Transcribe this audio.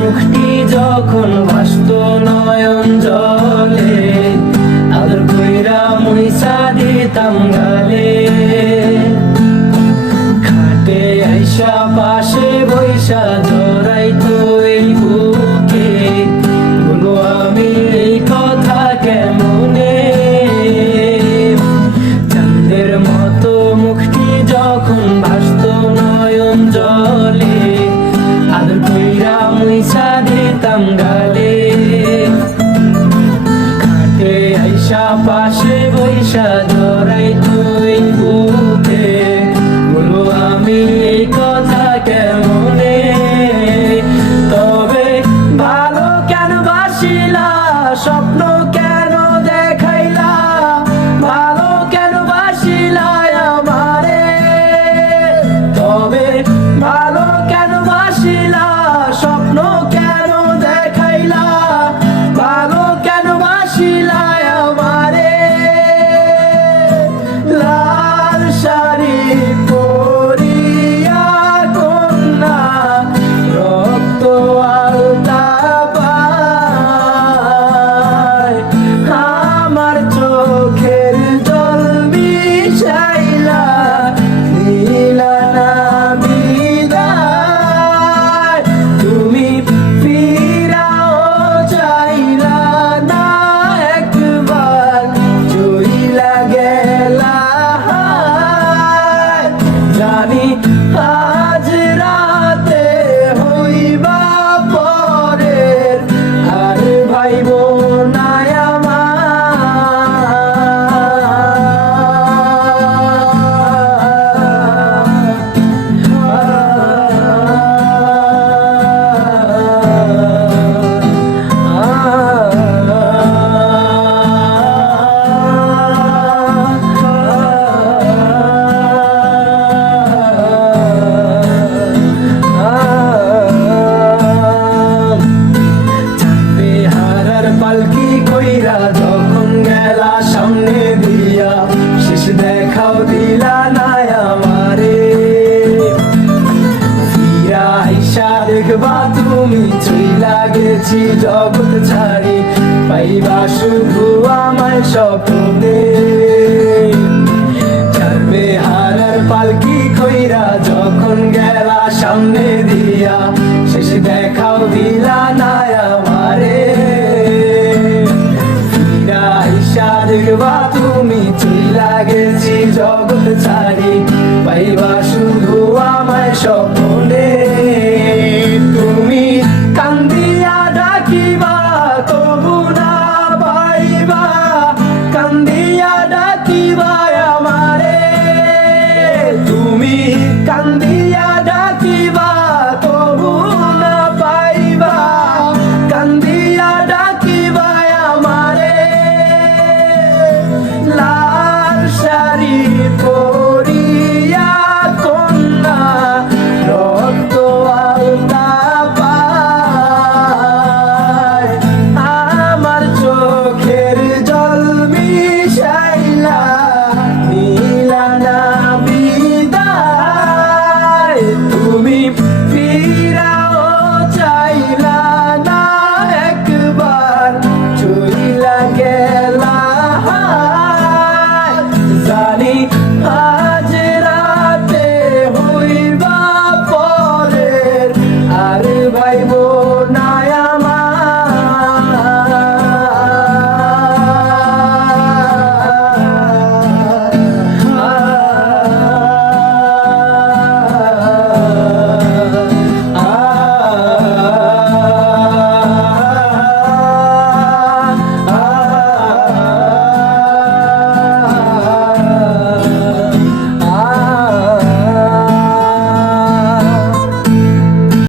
মুখটি যখন ভাসত নয়ন জলে, আদর কইরা মুইসা দিতাম গালে। খাটে আইসা পাশে বৈশা জড়াইতো এই বুকে, বলো আমি এই কথা কেমনে। চাঁদের মতো মুখটি যখন ভাসত নয়ন জলে, আদর কইরা মুইসা দিতাম গালে। খাটে আইসা পাশে বৈশা জড়াইতো এই বুকে, বলো আমি এই কথা কেমনে। তবে ভালো কেন বাসিলা, স্বপ্ন কেন দেখাইলা, ভালো কেন বাসিলা আমারে। তবে ভালো কেন বাসিলা, স্বপ্ন কেন দেখাইলা, ভালো কেন বাসিলা আমারে। লাল শাড়ি পরিয়া কন্যা রক্ত আলতা পায়, আমার চোখের জল মিশাইলা দিলা না বিদায়। তুমি ফিরাও চাইলা না একবার, চইলা গেলা। জানি আজ রাতে হইবা পরের, আর ভাইব না পালকি কইরা যখন গেলা সামনে দিয়া, শেষ দেখাও দিলা না আমারে। ফিরা আইসা দেখবা তুমি চইলা গেছি জগৎ ছাড়ি, পাইবা শুধু আমায় স্বপ্নে। ছাড়বে হারার পালকি কইরা যখন গেলা সামনে দিয়া,